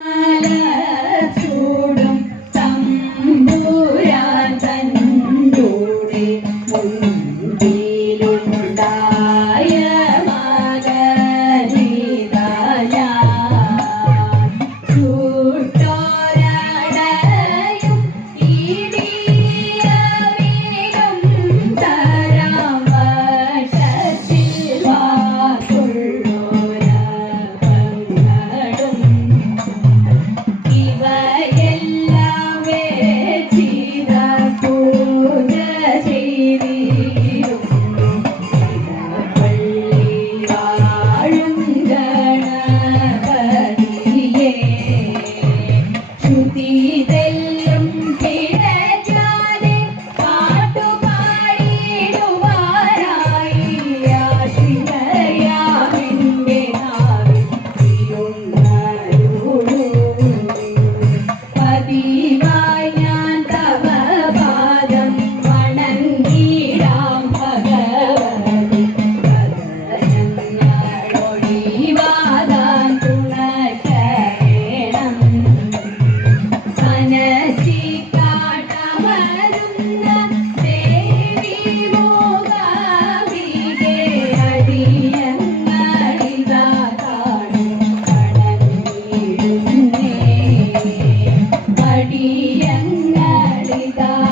Música അടിയങ്ങളിതാ കാണും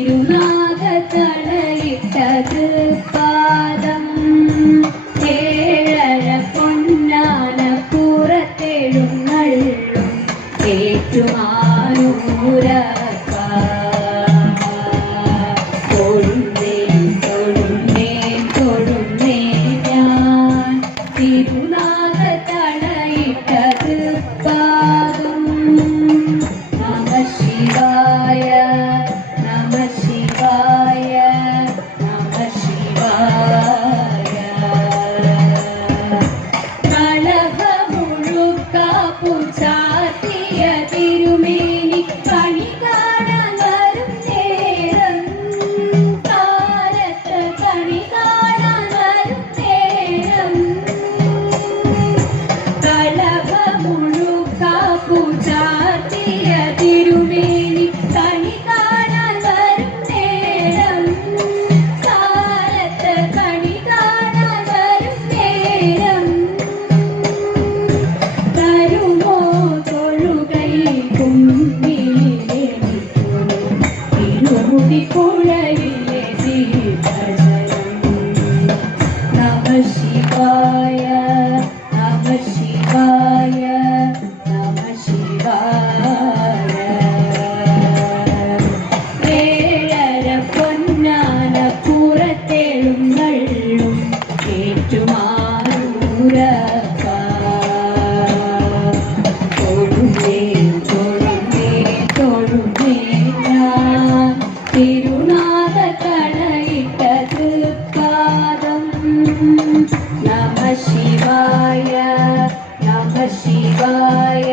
திருநாக தடலிட்டது பாதம் കളഭമുഴുക്കാപ്പുചാത്തിയ തിരുമേനി കണി കാണാൻ വരും നേരം. കാലത്ത് കണി കാണാൻ വരും നേരം. തരുമോ തൊഴുകൈ കുമ്പിളിലെ ഇരുമുടി പുഴയിലെ ശിവായ നമ ശിവായ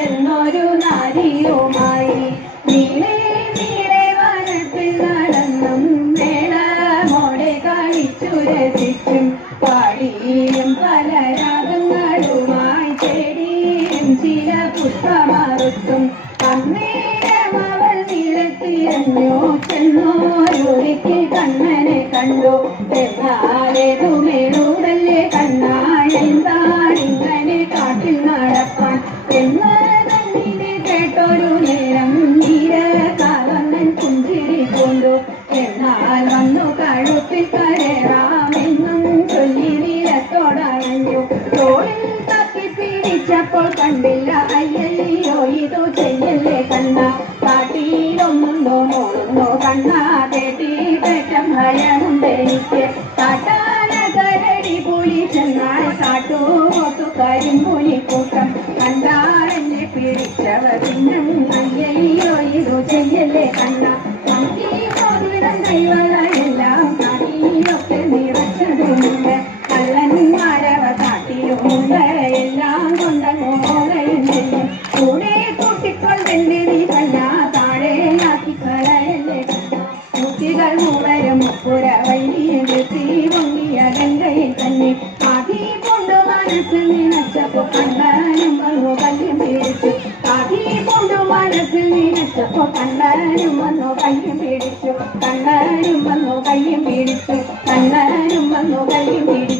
എന്നൊരു നാരിയുമായി നീളെ നീളെ വനത്തിൽ നടന്നും മേളമോടെ കളിച്ചു രസിച്ചും പാടിയും ചില പുഷ്പമറുത്തും അന്നേരം അവൾ നിലത്തിയഞ്ഞു ചെന്നോരൊരിക്കൽ കണ്ണനെ കണ്ടു? എന്നാലേതുമേലൂടല്ലേ കണ്ണായെന്താണിങ്ങനെ കണ്ടില്ല അയ്യയ്യോ ഇതു ചെയ്യല്ലേ കണ്ണ? കാട്ടിയിലൊന്നുണ്ടോ നോളുന്നോ കണ്ണ? തേട്ടി പേറ്റം ഭയമുണ്ട് എനിക്ക്. കാട്ടാന കരടി പുലി ചെന്നാൽ കാട്ടുപോത്തു കരിമ്പുലി കൂട്ടം കണ്ടാളെന്നെ പിടിച്ചവ പിന്നും മൂവരും പുര വൈകിയ തീ പൊങ്ങിയ ഗംഗയിൽ തന്നെ ആദി കൊണ്ടു മനസ്സിൽ നിനച്ചപ്പോ കണ്ണനും വന്നു കല്യം പിടിച്ചു ആദി കൊണ്ടു മനസ്സിൽ നിനച്ചപ്പോ കണ്ണനും വന്നു കയ്യും പിടിച്ചു കണ്ണനും വന്നു കയ്യും പിടിച്ചു കണ്ണനും വന്നു കയ്യും പിടിച്ചു